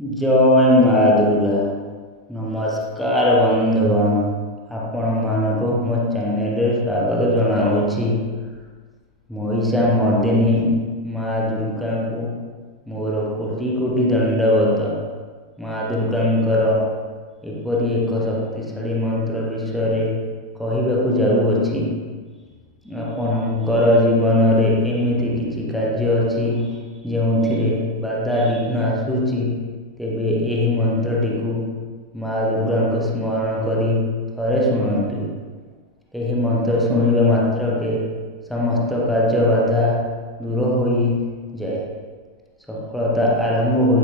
जय माँ दुर्गा। नमस्कार बंधुगण, आपण मानक मो चैनल स्वागत जनावुछि। महिषा मर्दिनी माँ दुर्गा को मोर कोटि कोटि दंडवत। माँ दुर्गांकर एपरी एक शक्तिशाली मंत्र विषय कहवाकू जाऊँगी। आपणकर जीवन में एमती किछि कार्य अछि जोथिरे बाधा विघ्न आसुछि, तेबे एही मंत्रटी को माँ दुर्गा को स्मरण करी थरे शुणु। एही मंत्र शुणिबा मात्रके समस्त कार्य बाधा दूर हो जाए, सफलता आरंभ हो।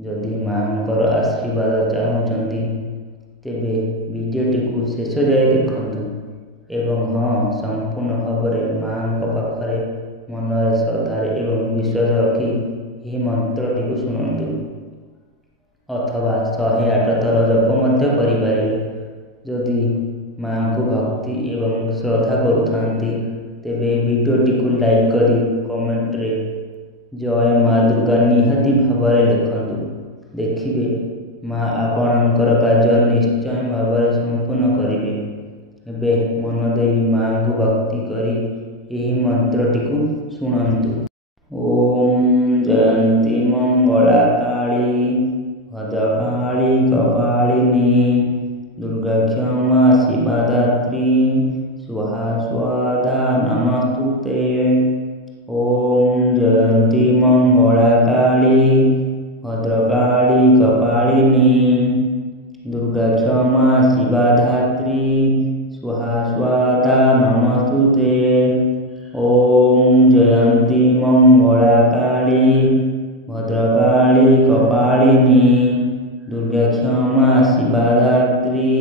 जदि माँकर आशीर्वाद चाहूँगी तेबे वीडियोटी को शेष जाए देखंतु एवं हाँ, संपूर्ण भाव में माँ पाखरे मनर श्रद्धार एवं विश्वास रखी यह मंत्रटी को शुणु, अथवा 108 थर जप मध्य करिपारिबे। जदि माँ को भक्ति एवं श्रद्धा करुथांती तेबे वीडियोटी को लाइक करी कमेंट रे जय माँ दुर्गा निहाती भाव में लिखंतु। देखिबे माँ आपणकर कार्य निश्चय भाव में संपूर्ण करिबे। एबे मन देई माँ को भक्ति करी यही मंत्रटी को शुणन्तु। ओम जयंती मंगला काली भद्रकाली कपालिनी दुर्गा क्षमा शिवा धात्री स्वाहा स्वाहा नमस्तुते। ओम जयंती मंगला काली भद्रकाली कपालिनी दुर्गा क्षमा शिवा धात्री स्वाहा स्वाहा नमस्तुते। ओम जयंती मंगला काली भद्रकाली कपालिनी दुर्गा क्षमा शिवा धात्री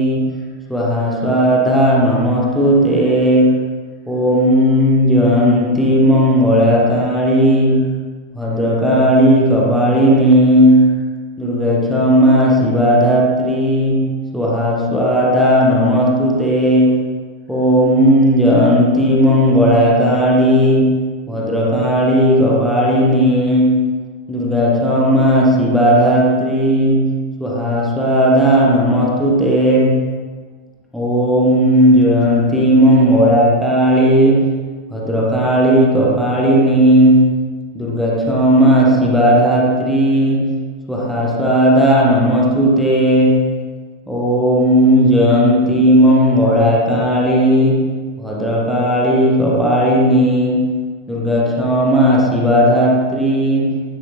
स्वाहा स्वाहा नमस्तुते। ओम जयंती मंगला काली भद्रकाली कपालिनी दुर्गा क्षमा शिवा धात्री स्वाहा स्वाहा नमस्तुते। ओम जयंती मंगला काली भद्रकाली कपालिनी दुर्गा क्षमा शिवा धात्री स्वाहा स्वाहा नमस्तुते। ओम जयंती मंगला काली भद्रकाली कपालिनी दुर्गा क्षमा शिवा धात्री स्वाहा स्वाहा नमस्तुते। ओम जयंती मंगला काली भद्रकाली कपालिनी दुर्गा क्षमा शिवा धात्री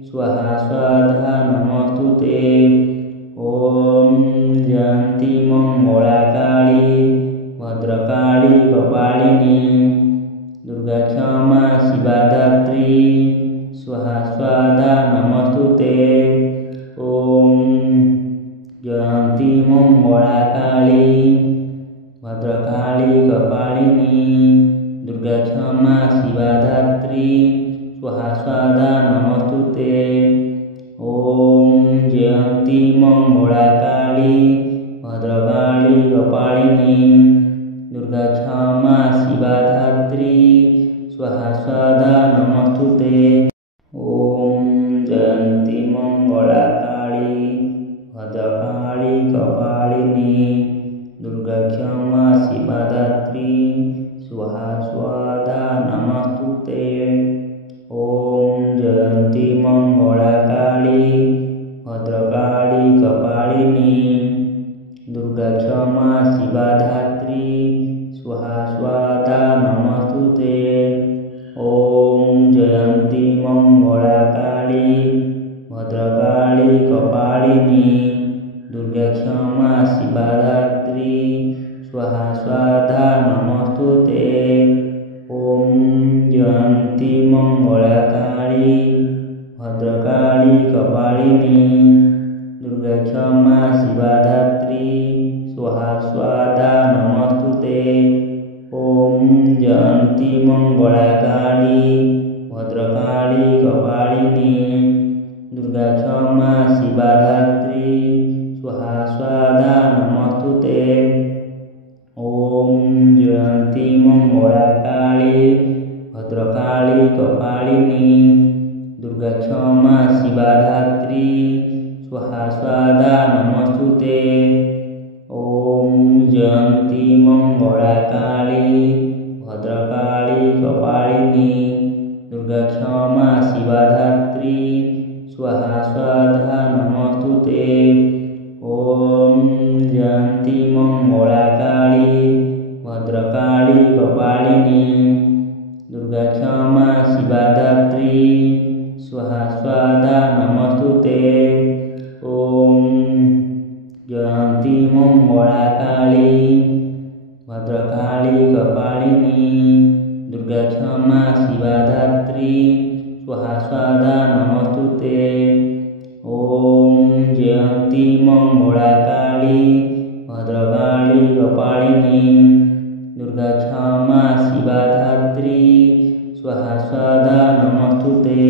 स्वाहा स्वाहा नमस्तुते। ओम जयंती मंगला काली भद्रकाली कपालिनी दुर्गा क्षमा शिवा धात्री स्वाहा स्वाहा नमस्तुते। ओम जयंती मंगला काली भद्रकाली कपालिनी दुर्गा क्षमा शिवा धात्री स्वाहा स्वाहा नमस्तुते। ओम जयंती मंगला काली भद्रकाली कपालिनी दुर्गा क्षमा शिवा धात्री स्वाहा स्वाहा नमस्तुते। ओम जयंती मंगला काली भद्रकाली कपालिनी दुर्गा क्षमा शिवा धात्री स्वाहा स्वाहा नमस्तुते। ओम जयंती मंगला काली भद्रकाली कपालिनी दुर्गा क्षमा शिवा धात्री स्वाहा स्वाहा नमस्तुते। ओम जयंती मंगला काली भद्रकाली कपालिनी दुर्गा क्षमा शिवा धात्री स्वाहा स्वाहा नमस्तुते। ओम जयंती मंगला काली भद्रकाली कपालिनी दुर्गा क्षमा शिवा धात्री स्वाहा स्वाहा नमस्तुते। ओम जयंती मंगला काली भद्रकाली कपालिनी दुर्गा क्षमा शिवा धात्री स्वाहा स्वाहा नमस्तुते। ओम जयंती मंगला काली भद्रकाली कपालिनी दुर्गा क्षमा शिवा धात्री स्वाहा स्वाधा नमस्तुते। ॐ जयन्ती मंगला काली भद्रकाली कपालिनी दुर्गा क्षमा शिवा धात्री स्वाहा स्वाधा नमस्तुते। ॐ जयन्ती मंगला काली भद्रकाली कपालिनी दुर्गा क्षमा शिवा धात्री स्वाहा स्वाधा नमस्तुते। ॐ जयन्ती मंगला काली भद्रकाली कपालिनी दुर्गा क्षमा शिवा धात्री स्वाहा स्वाधा नमस्तुते। ॐ जयन्ती मंगला काली भद्रकाली कपालिनी दुर्गा क्षमा शिवा धात्री स्वाहा स्वाधा नमस्तुते।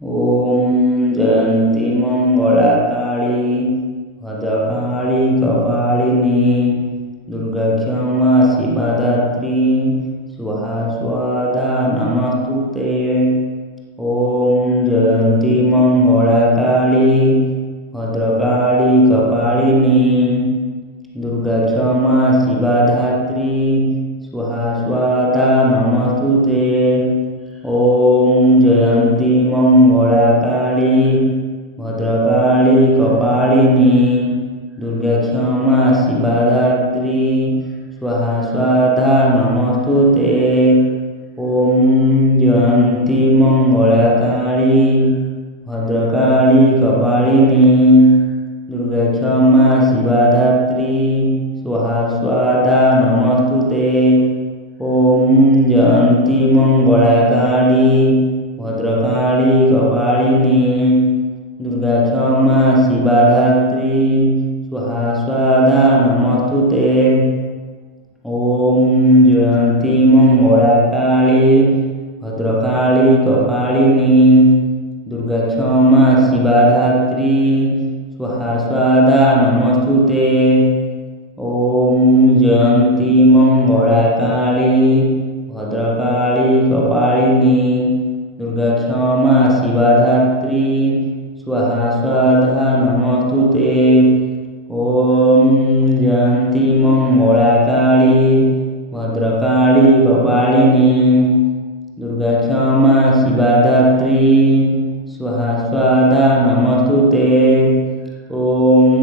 ॐ जयन्ती मंगला काली भद्रकाली कपालिनी दुर्गा क्षमा शिवा धात्री स्वाहा स्वाधा नमस्तुते। ॐ जयन्ती मंगला काली भद्रकाली कपालिनी दुर्गा क्षमा शिवा धात्री स्वाहा स्वाधा नमस्तुते। ॐ जयन्ती मंगला काली भद्रकाली कपालिनी दुर्गा क्षमा शिवा धात्री स्वाहा स्वाधा नमस्तुते। ॐ जयन्ती मंगला काली भद्रकाली कपालिनी दुर्गा क्षमा शिवा धात्री स्वाहा स्वाधा नमस्तुते। ॐ जयन्ती मंगला काली भद्रकाली कपालिनी दुर्गा क्षमा शिवा धात्री स्वाहा स्वाधा नमस्तुते। ॐ जयन्ती मंगला काली भद्रकाली कपालिनी दुर्गा क्षमा शिवा धात्री स्वाहा स्वाधा नमस्तुते। ॐ जयन्ती मंगला काली भद्रकाली कपालिनी दुर्गा क्षमा शिवा धात्री स्वाहा स्वाधा नमस्तुते। ॐ जयन्ती मंगला काली भद्रकाली कपालिनी दुर्गा क्षमा शिवा धात्री स्वाहा स्वाधा नमस्तुते। ॐ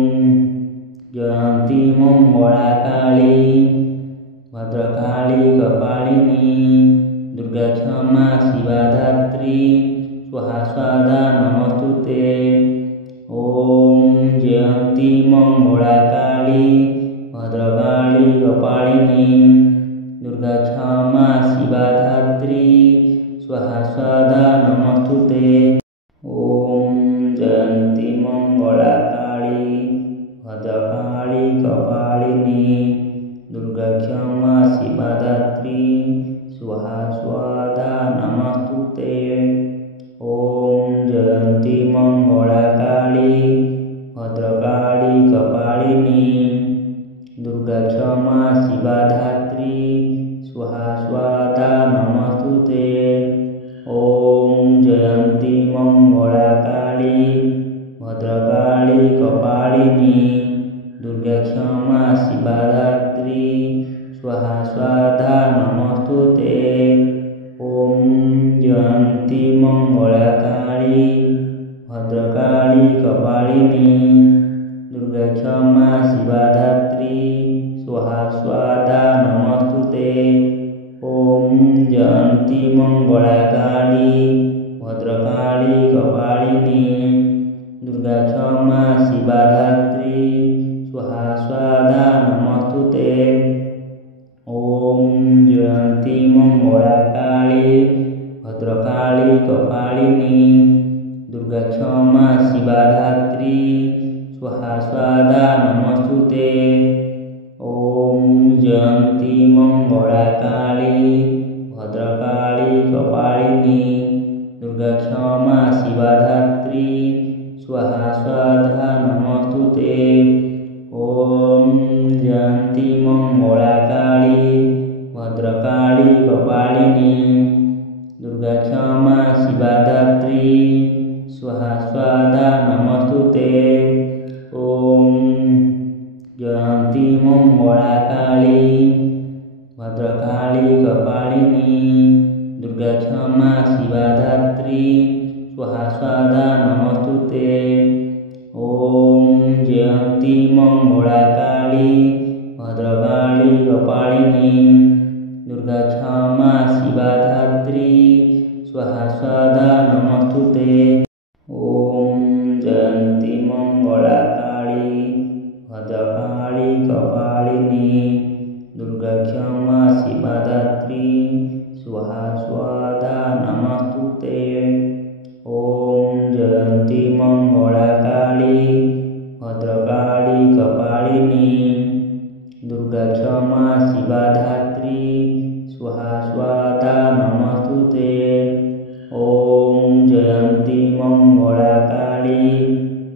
जयन्ती मंगला काली भद्रकाली कपालिनी दुर्गा क्षमा शिवा धात्री स्वाहा स्वाधा नमस्तुते। ॐ जयन्ती मंगला काली भद्रकाली कपालिनी दुर्गा क्षमा शिवा धात्री स्वाहा स्वाधा नमस्तुते। ॐ जयन्ती मंगला काली भद्रकाली कपालिनी दुर्गा क्षमा शिवा धात्री स्वाहा स्वाधा नमस्तुते। ॐ जयन्ती मंगला काली भद्रकाली कपालिनी दुर्गा क्षमा शिवा धात्री स्वाहा स्वाधा नमस्तुते। ॐ जयन्ती मंगला काली भद्रकाली कपालिनी दुर्गा क्षमा शिवा धात्री स्वाहा स्वाधा नमस्तुते। ॐ जयन्ती मंगला काली भद्रकाली कपालिनी दुर्गा क्षमा शिवा धात्री स्वाहा स्वाधा नमस्तुते। ॐ जयन्ती मंगला काली भद्रकाली कपालिनी दुर्गा क्षमा शिवा धात्री स्वाहा स्वाधा नमस्तुते। ॐ जयन्ती मंगला काली भद्रकाली कपालिनी दुर्गा क्षमा शिवा धात्री स्वाहा स्वाधा नमस्तुते। ॐ जयन्ती मंगला काली भद्रकाली कपालिनी दुर्गा क्षमा शिवा धात्री स्वाहा स्वाधा नमस्तुते। ॐ जयन्ती मंगला काली भद्रकाली कपालिनी दुर्गा क्षमा शिवा धात्री स्वाहा स्वाधा नमस्तुते।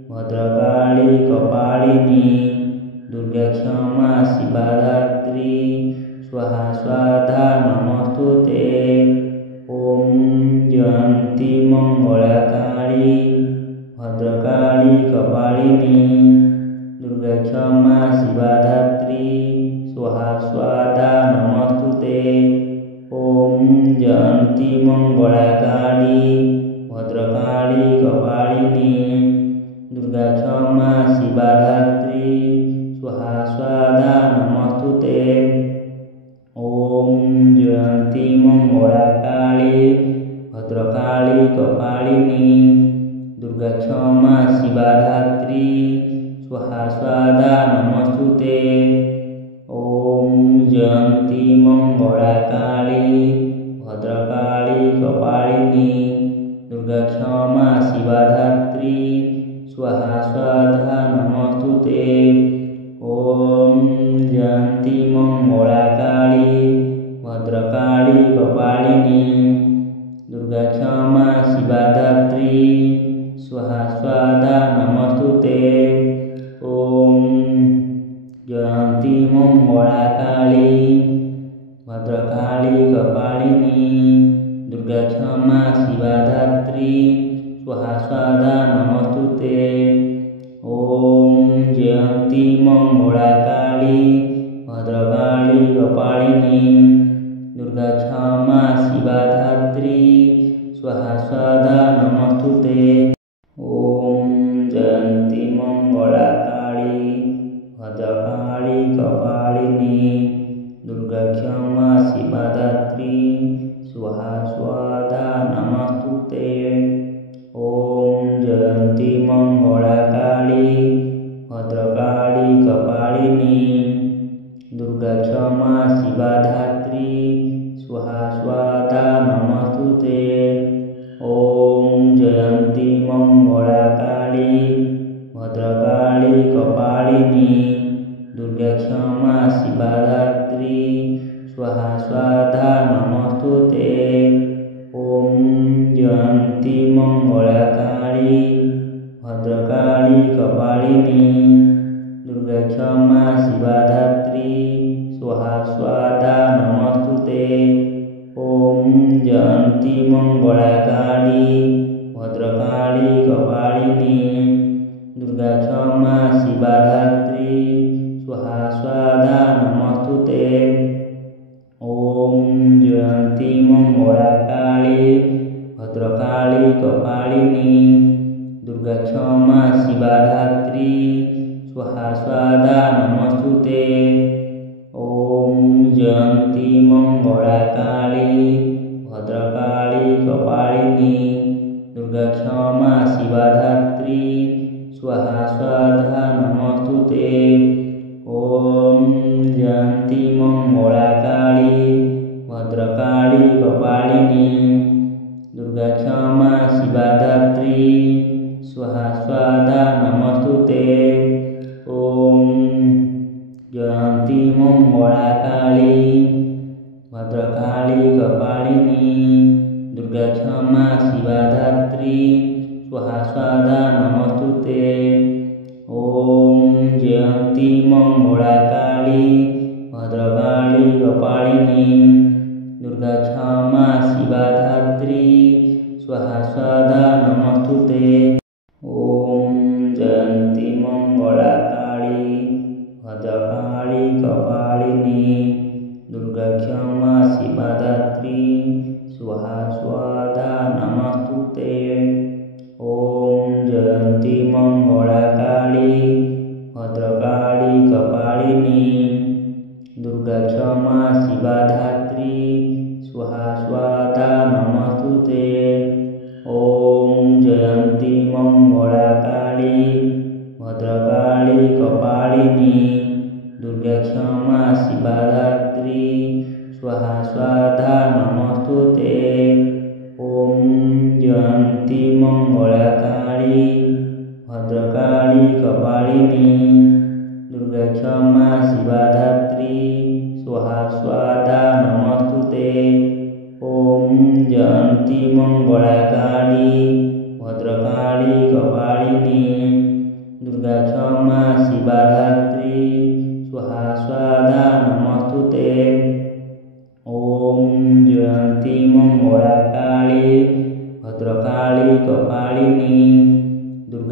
भद्रकाली कपालिनी दुर्गा क्षमा शिवा धात्री स्वाहा स्वाधा नमस्तुते। ओम जयंती मंगला काली भद्रकाली कपालिनी दुर्गा क्षमा शिवा धात्री स्वाहा स्वाधा नमस्तुते। ओम जयंती मंगला काली भद्रकाली कपालिनी दुर्गा क्षमा शिवा धात्री स्वाहा स्वाधा नमस्तुते। ओम जयंती मंगला काली भद्रकाली कपालिनी दुर्गा क्षमा शिवा धात्री स्वाहा स्वाधा नमस्तुते। ओम जयंती मंगला काली भद्रकाली कपालिनी दुर्गा क्षमा शिवा धात्री स्वाहा स्वाधा नमस्तुते। ओम जयंती मंगला काली भद्रकाली कपालिनी दुर्गा क्षमा शिवा धात्री स्वाहा स्वाधा नमस्तुते। ओम जयंती मंगला काली भद्रकाली कपालिनी दुर्गा क्षमा शिवा धात्री स्वाहा स्वाधा नमस्तुते। ओम जयंती मंगला काली भद्रकाली कपालिनी दुर्गा क्षमा शिवा धात्री स्वाहा स्वाधा नमस्तुते। ओम जयंती मंगला काली भद्रकाली कपालिनी दुर्गा क्षमा शिवा धात्री स्वाहा स्वाधा नमस्तुते। ओम जयंती मंगला काली भद्रकाली कपालिनी दुर्गा क्षमा शिवा धात्री स्वाहा स्वाधा नमस्तुते। ओम जयंती मंगला काली भद्रकाली कपालिनी दुर्गा क्षमा शिवा धात्री स्वाहा स्वाधा नमस्तुते। ओम जयंती मंगला काली भद्रकाली कपालिनी दुर्गा क्षमा शिवा धात्री स्वाहा स्वाधा नमस्तुते। ओम जयंती मंगला काली भद्रकाली कपालिनी दुर्गा क्षमा शिवा धात्री स्वाहा स्वाधा नमस्तुते। ओम जयंती मंगला काली भद्रकाली कपालिनी दुर्गा क्षमा शिवा धात्री स्वाहा स्वाधा नमस्तुते। ओम जयंती मंगला काली भद्रकाली कपालिनी दुर्गा क्षमा शिवा धात्री स्वाहा स्वाधा नमस्तुते। ओम जयंती मंगला काली भद्रकाली कपालिनी दुर्गा क्षमा शिवा धात्री स्वाहा स्वाधा नमस्तुते। ओम जयंती मंगला काली भद्रकाली कपालिनी दुर्गा क्षमा शिवा धात्री स्वाहा स्वाधा नमस्तुते। ओम जयंती मंगला काली भद्रकाली कपालिनी दुर्गा क्षमा शिवा धात्री स्वाहा स्वाधा नमस्तुते। ओम जयंती मंगला काली भद्रकाली कपालिनी दुर्गा क्षमा शिवा धात्री स्वाहा स्वाधा नमस्तुते। ओम जयंती मंगला काली भद्रकाली कपालिनी दुर्गा क्षमा शिवा धात्री स्वाहा स्वाधा नमस्तुते। ओम जयंती मंगला काली भद्रकाली कपालिनी दुर्गा क्षमा शिवा धात्री स्वाहा स्वाधा नमस्तुते। ओम जयंती मंगला काली भद्रकाली कपालिनी दुर्गा क्षमा शिवा धात्री स्वाहा स्वाधा नमस्तुते। ओम जयंती मंगला काली भद्रकाली कपालिनी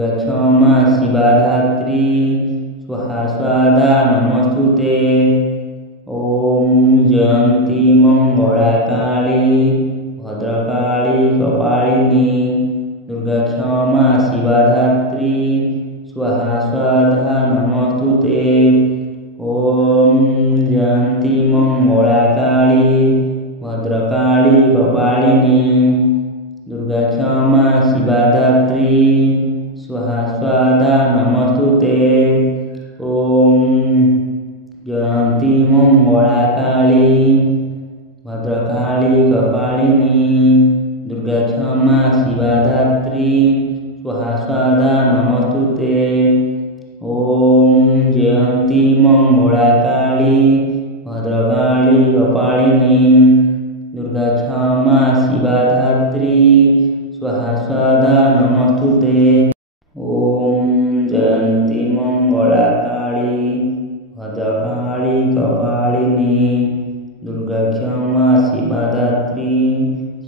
दुर्गा क्षमा शिवा धात्री स्वाहा स्वाधा नमस्तुते। ओम जयंती मंगला काली भद्रकाली कपालिनी दुर्गा क्षमा शिवा धात्री स्वाहा स्वाधा नमस्तुते। ओम जयंती मंगला काली भद्रकाली कपालिनी दुर्गा क्षमा शिवा धात्री स्वाहा स्वाधा नमस्तुते। ओम जयंती मंगला काली भद्रकाली कपालिनी दुर्गा क्षमा शिवा धात्री स्वाहा स्वाधा नमस्तुते। ओम जयंती मंगला काली भद्रकाली कपालिनी दुर्गा क्षमा शिवा धात्री स्वाहा स्वाधा नमस्तुते। ओम जयंती मंगला काली भद्रकाली कपालिनी दुर्गा क्षमा शिवा धात्री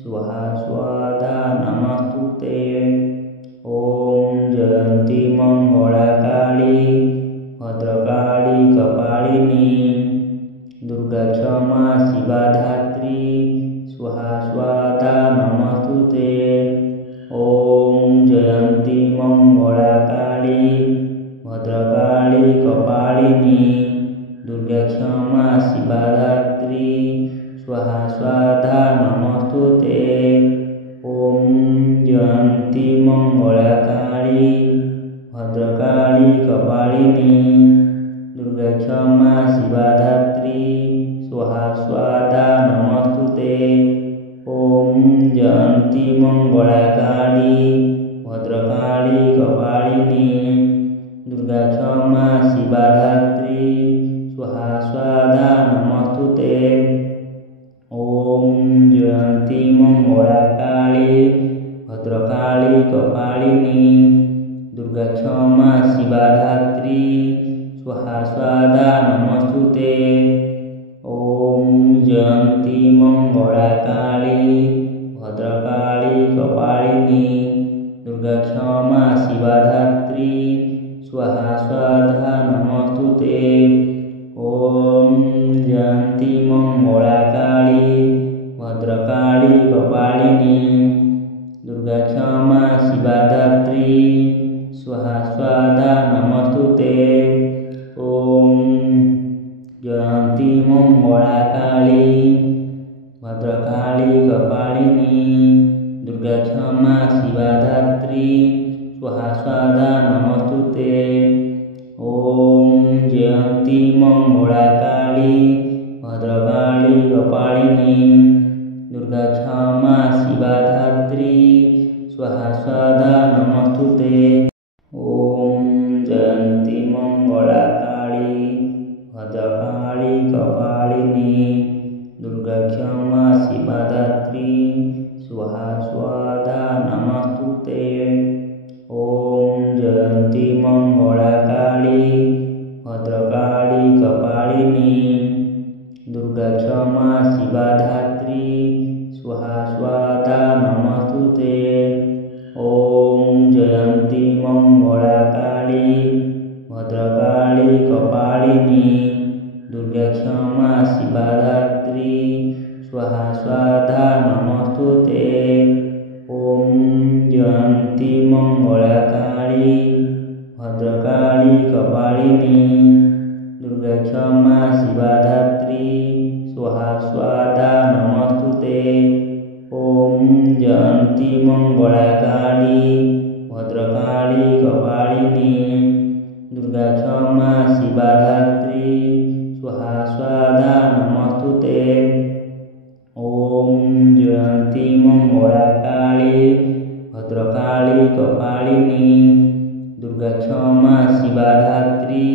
स्वाहा स्वाधा नमस्तुते। ओम जयंती मंगला काली भद्रकाली कपालिनी दुर्गा क्षमा शिवा धात्री स्वाहा स्वाधा नमस्तुते। ओम जयंती मंगला काली भद्रकाली कपालिनी दुर्गा क्षमा शिवा धात्री स्वाहा स्वाधा नमस्तुते। ओम जयंती मंगला काली भद्रकाली कपालिनी दुर्गा क्षमा शिवा धात्री स्वाहा स्वाधा नमस्तुते। ओम जयंती मंगला काली भद्रकाली कपालिनी दुर्गा क्षमा शिवा धात्री स्वाहा स्वाधा नमस्तुते। ओम जयंती मंगला काली भद्रकाली कपालिनी दुर्गा क्षमा शिवा धात्री स्वाहा स्वाधा नमस्तुते। ओम जयंती मंगला काली भद्रकाली कपालिनी दुर्गा क्षमा शिवा धात्री स्वाहा स्वाधा नमस्तुते। ओम जयंती मंगला काली भद्रकाली कपालिनी दुर्गा क्षमा शिवा धात्री स्वाहा स्वाधा नमस्तुते। ओम जयंती मंगला काली भद्रकाली कपालिनी दुर्गा क्षमा शिवा धात्री स्वाहा स्वाधा नमस्तुते। ओम जयंती मंगला काली भद्रकाली कपालिनी दुर्गा क्षमा शिवा धात्री स्वाहा स्वाधा नमस्तुते। ओम जयंती मंगला काली भद्रकाली कपालिनी दुर्गा क्षमा शिवा धात्री स्वाहा स्वाधा नमस्तुते। ओम जयंती मंगला काली भद्रकाली कपालिनी दुर्गा क्षमा शिवा धात्री स्वाहा स्वाधा नमस्तुते। ओम जयंती मंगला काली भद्रकाली कपालिनी दुर्गा क्षमा शिवा धात्री स्वाहा स्वाधा नमस्तुते। ओम जयंती मंगला काली भद्रकाली कपालिनी दुर्गा क्षमा शिवा धात्री स्वाहा स्वाधा नमस्तुते। ओम जयंती मंगला काली भद्रकाली कपालिनी दुर्गा क्षमा शिवा धात्री स्वाहा स्वाधा नमस्तुते। ओम जयंती मंगला काली भद्रकाली कपालिनी दुर्गा क्षमा शिवा धात्री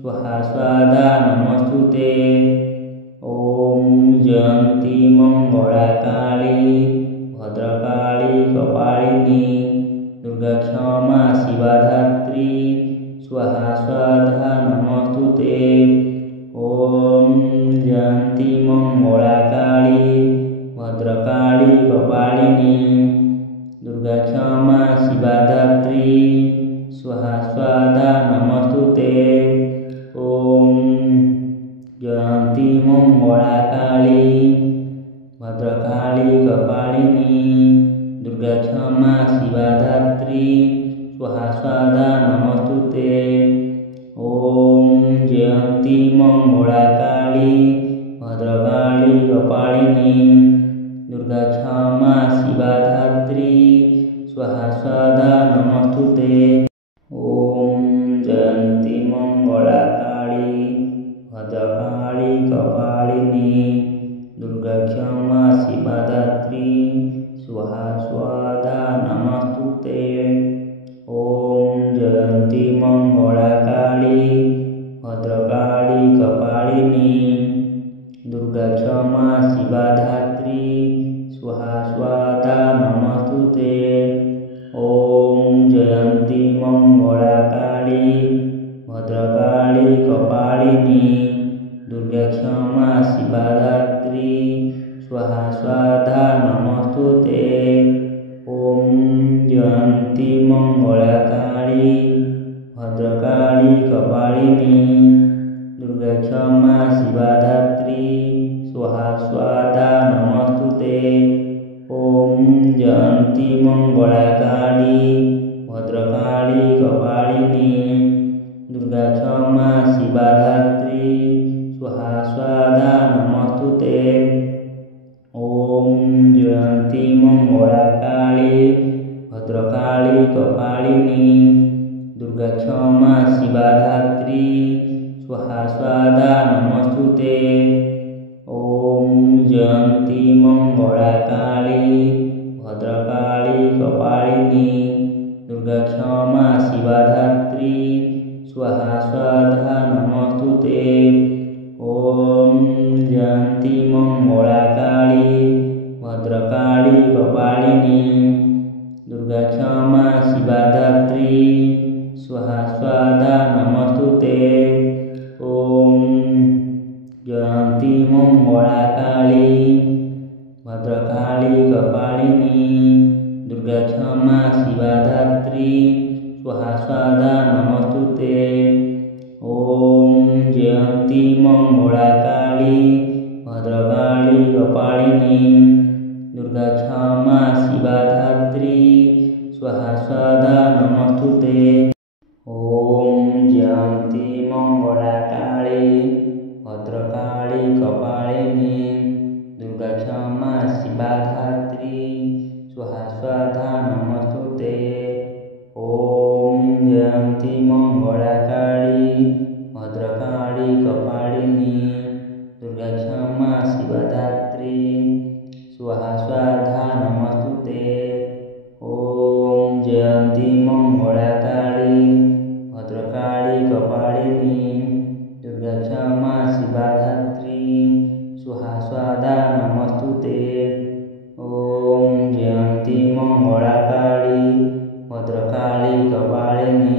स्वाहा स्वाधा नमस्तुते। ओम जयंती मंगला काली भद्रकाली कपालिनी दुर्गा क्षमा शिवा धात्री स्वाहा स्वाधा नमस्तुते। ओम जयंती मंगला काली भद्रकाली कपालिनी दुर्गा क्षमा शिवा धात्री स्वाहा स्वाधा नमस्तुते। ओम जयंती मंगला काली भद्रकाली कपालिनी दुर्गा क्षमा शिवा धात्री स्वाहा स्वाधा नमस्तुते। ओम जयंती मंगला काली भद्रकाली कपालिनी दुर्गा क्षमा शिवा धात्री स्वाहा स्वाधा नमस्तुते। ओम जयंती मंगला काली भद्रकाली कपालिनी दुर्गा क्षमा शिवा धात्री स्वाहा स्वाधा नमस्तुते। ओम जयंती मंगला काली भद्रकाली कपालिनी दुर्गा क्षमा शिवा धात्री स्वाहा स्वाधा नमस्तुते। ओम जयंती मंगला काली भद्रकाली कपालिनी दुर्गा क्षमा शिवा धात्री स्वाहा स्वाधा नमस्तुते। ओम जयंती मंगला काली भद्रकाली कपालिनी दुर्गा क्षमा शिवा धात्री स्वाहा स्वाधा नमस्तुते। ओम जयंती मंगला काली भद्रकाली कपालिनी दुर्गा क्षमा शिवा धात्री स्वाहा स्वाधा नमस्तुते। ओम जयंती मंगला काली भद्रकाली कपालिनी दुर्गा क्षमा शिवा धात्री स्वाहा स्वाधा नमस्तुते। ओम जयंती मंगला काली भद्रकाली कपालिनी दुर्गा क्षमा शिवा धात्री स्वाहा स्वाधा नमस्तुते। ओम जयंती मंगला काली भद्रकाली कपालिनी दुर्गा क्षमा शिवा धात्री स्वाहा स्वाधा नमस्तुते। ओम जयंती मंगला काली भद्रकाली कपालिनी दुर्गा क्षमा शिवा धात्री स्वाहा स्वाधा नमस्तुते। ओम जयंती मंगला काली भद्रकाली कपालिनी दुर्गा क्षमा शिवा धात्री स्वाहा स्वाधा नमस्तुते। ओम जयंती मंगला काली भद्रकाली कपालिनी दुर्गा क्षमा शिवा धात्री स्वाहा स्वाधा नमस्तुते। ओम जयंती मंगला काली भद्रकाली कपालिनी दुर्गा क्षमा शिवा धात्री स्वाहा स्वाधा नमस्तुते। ओम जयंती मंगला काली भद्रकाली कपालिनी दुर्गा क्षमा शिवा धात्री स्वाहा स्वाधा नमस्तुते। ओम जयंती मंगला काली भद्रकाली कपालिनी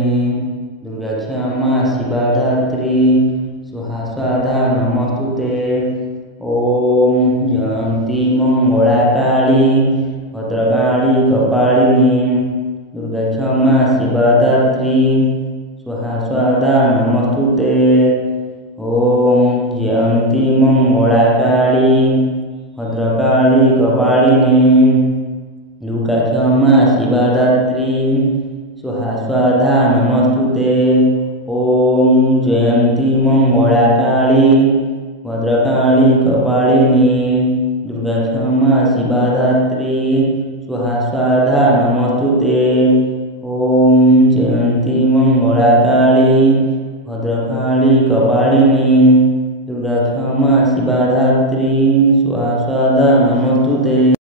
दुर्गा क्षमा शिवा धात्री स्वाहा स्वाधा नमस्तुते। ओम जयंती मंगला काली भद्रकाली कपालिनी दुर्गा क्षमा शिवा धात्री स्वाहा स्वाधा नमस्तुते। ओम जयंती मंगला काली भद्रकाली कपालिनी दुर्गा क्षमा शिवा धात्री स्वाहा स्वाधा नमस्तुते। ओम जयंती मंगला काली भद्रकाली कपालिनी दुर्गा क्षमा शिवा धात्री स्वाहा स्वाधा नमस्तुते। ओम जयंती मंगला काली भद्रकाली कपालिनी दुर्गा क्षमा शिवा धात्री स्वाहा स्वाधा नमस्तुते।